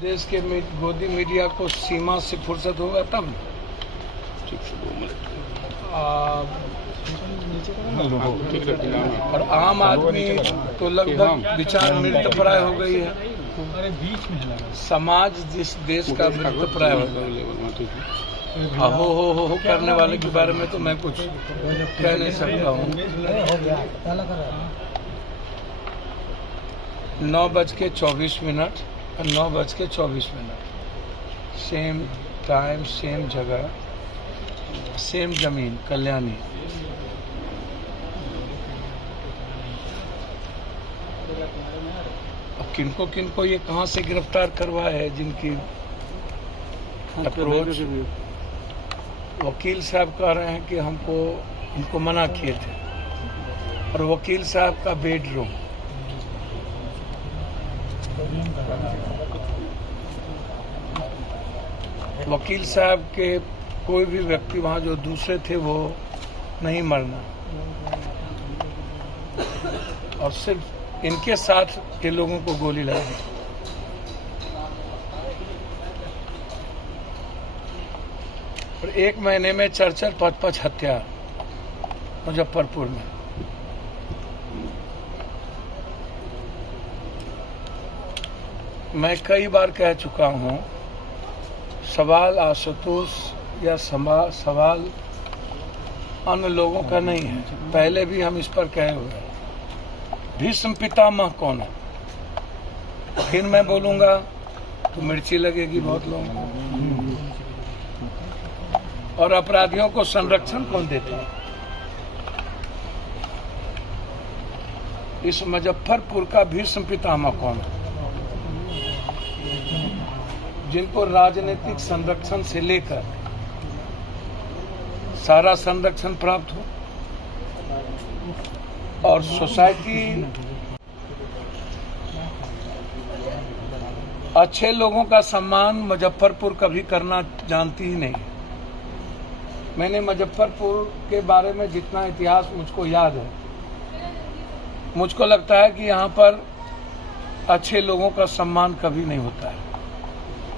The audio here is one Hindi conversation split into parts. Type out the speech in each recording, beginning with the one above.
देश के गोदी मीडिया को सीमा से फुर्सत होगा तब न। और आम आदमी तो लगभग विचार मृतप्राय हो गई है। समाज जिस देश का मृतप्राय हो गया, हो करने वाले के बारे में तो मैं कुछ कह नहीं सकता हूँ। 9:24 और 9:24 सेम टाइम, सेम जगह, सेम जमीन, कल्याणी। अब किनको ये कहाँ से गिरफ्तार करवाया है, जिनकी अप्रोच वकील साहब कह रहे हैं कि हमको मना किए थे। और वकील साहब का बेडरूम, वकील साहब के कोई भी व्यक्ति वहाँ जो दूसरे थे वो नहीं मरना, और सिर्फ इनके साथ के लोगों को गोली लगी। और 1 महीने में 4 5 हत्या मुजफ्फरपुर में। मैं कई बार कह चुका हूँ, सवाल आशुतोष या सवाल अन्य लोगों का नहीं है। पहले भी हम इस पर कहे हुए हैं। भीष्म पितामह कौन है? फिर मैं बोलूंगा तो मिर्ची लगेगी बहुत लोगों को। और अपराधियों को संरक्षण कौन देता है? इस मुजफ्फरपुर का भीष्म पितामह कौन है? जिनको राजनीतिक संरक्षण से लेकर सारा संरक्षण प्राप्त हो, और सोसाइटी अच्छे लोगों का सम्मान मुजफ्फरपुर कभी करना जानती ही नहीं। मैंने मुजफ्फरपुर के बारे में जितना इतिहास मुझको याद है, मुझको लगता है कि यहाँ पर अच्छे लोगों का सम्मान कभी नहीं होता है।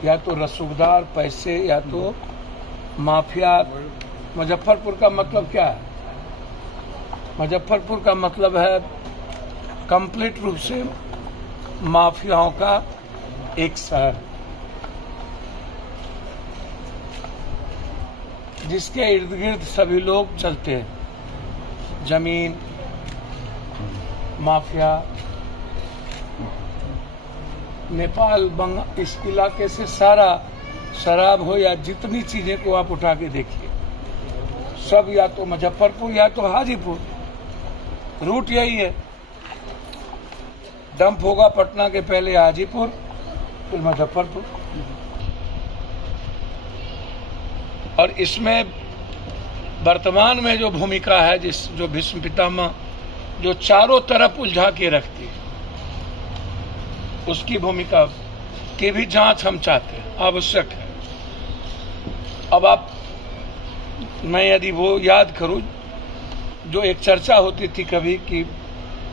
या तो रसूखदार, पैसे, या तो माफिया। मुजफ्फरपुर का मतलब क्या है? मुजफ्फरपुर का मतलब है कंप्लीट रूप से माफियाओं का एक शहर, जिसके इर्द गिर्द सभी लोग चलते हैं। जमीन माफिया, नेपाल, बंगाल, इस इलाके से सारा शराब हो या जितनी चीजें को आप उठा के देखिए, सब या तो मुजफ्फरपुर या तो हाजीपुर। रूट यही है। डंप होगा पटना के पहले हाजीपुर, फिर मुजफ्फरपुर। और इसमें वर्तमान में जो भूमिका है, जो भीष्म पितामह जो चारों तरफ उलझा के रखती है, उसकी भूमिका की भी जांच हम चाहते हैं, आवश्यक है। अब मैं यदि वो याद करूं, जो एक चर्चा होती थी कभी कि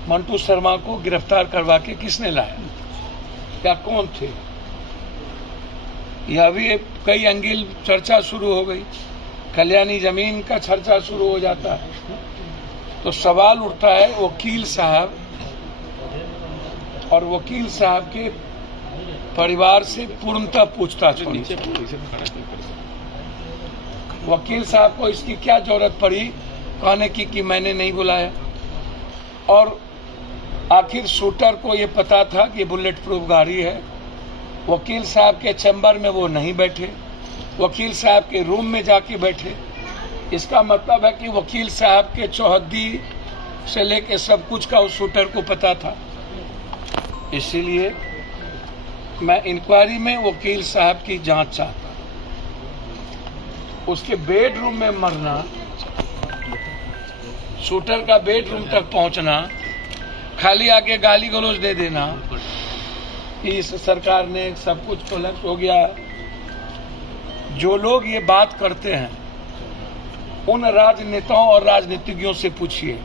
मंटू शर्मा को गिरफ्तार करवा के किसने लाया या कौन थे, यह भी कई एंगल चर्चा शुरू हो गई। कल्याणी जमीन का चर्चा शुरू हो जाता है, तो सवाल उठता है वकील साहब और वकील साहब के परिवार से पूर्णतः पूछताछ होनी चाहिए। वकील साहब को इसकी क्या जरूरत पड़ी कहने की कि मैंने नहीं बुलाया? और आखिर शूटर को ये पता था कि बुलेट प्रूफ गाड़ी है। वकील साहब के चैम्बर में वो नहीं बैठे, वकील साहब के रूम में जाके बैठे। इसका मतलब है कि वकील साहब के चौहद्दी से लेके सब कुछ का उस शूटर को पता था। इसीलिए मैं इंक्वायरी में वकील साहब की जांच चाहता हूं। उसके बेडरूम में मरना, शूटर का बेडरूम तक पहुंचना, खाली आके गाली गलौज दे देना कि इस सरकार ने सब कुछ कोलैप्स हो गया। जो लोग ये बात करते हैं उन राजनेताओं और राजनीतिज्ञों से पूछिए,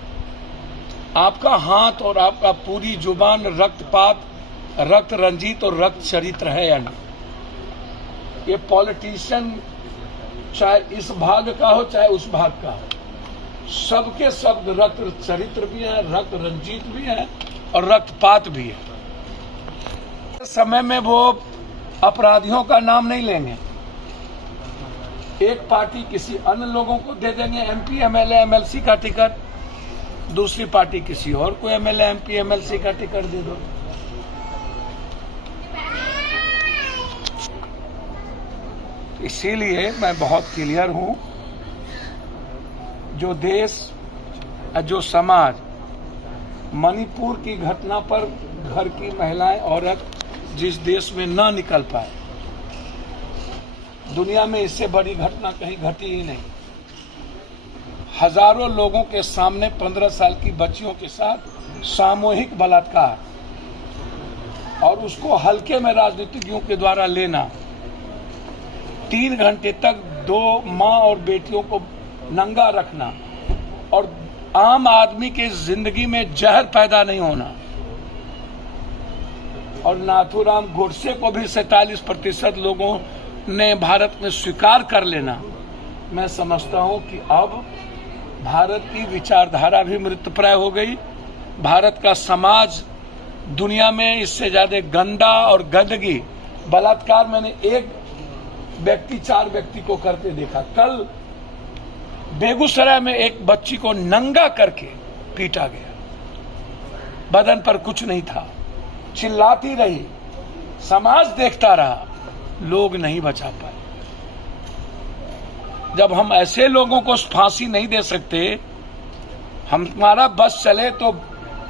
आपका हाथ और आपका पूरी जुबान रक्तपात, रक्त रंजित और रक्त चरित्र है या नहीं? ये पॉलिटिशियन चाहे इस भाग का हो चाहे उस भाग का हो, सबके शब्द रक्त चरित्र भी है, रक्त रंजित भी है और रक्तपात भी है। इस समय में वो अपराधियों का नाम नहीं लेंगे। एक पार्टी किसी अन्य लोगों को दे देंगे एमपी, एमएलए, एमएलसी का टिकट, दूसरी पार्टी किसी और को एमएलए, एमपी, एमएलसी का टिकट दे दो। इसीलिए मैं बहुत क्लियर हूं, जो देश जो समाज मणिपुर की घटना पर घर की महिलाएं, औरत जिस देश में ना निकल पाए, दुनिया में इससे बड़ी घटना कहीं घटी ही नहीं। हजारों लोगों के सामने 15 साल की बच्चियों के साथ सामूहिक बलात्कार और उसको हल्के में राजनीतिज्ञों के द्वारा लेना, 3 घंटे तक 2 माँ और बेटियों को नंगा रखना और आम आदमी के जिंदगी में जहर पैदा नहीं होना, और नाथूराम गोडसे को भी 47% लोगों ने भारत में स्वीकार कर लेना। मैं समझता हूं कि अब भारत की विचारधारा भी मृतप्राय हो गई। भारत का समाज दुनिया में इससे ज्यादा गंदा और गंदगी, बलात्कार मैंने एक व्यक्ति 4 व्यक्ति को करते देखा। कल बेगूसराय में एक बच्ची को नंगा करके पीटा गया, बदन पर कुछ नहीं था, चिल्लाती रही, समाज देखता रहा, लोग नहीं बचा पाए। जब हम ऐसे लोगों को फांसी नहीं दे सकते, हमारा बस चले तो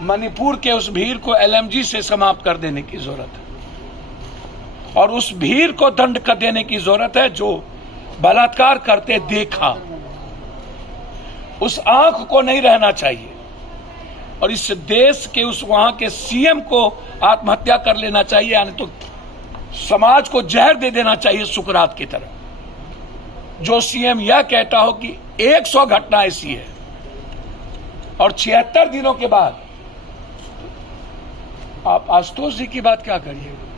मणिपुर के उस भीड़ को एलएमजी से समाप्त कर देने की जरूरत है और उस भीड़ को दंड कर देने की जरूरत है जो बलात्कार करते देखा। उस आंख को नहीं रहना चाहिए और इस देश के उस वहां के सीएम को आत्महत्या कर लेना चाहिए, यानी तो समाज को जहर दे देना चाहिए सुकरात की तरह। जो सीएम यह कहता हो कि 100 घटना ऐसी है और 76 दिनों के बाद, आप आशुतोष जी की बात क्या करिएगा।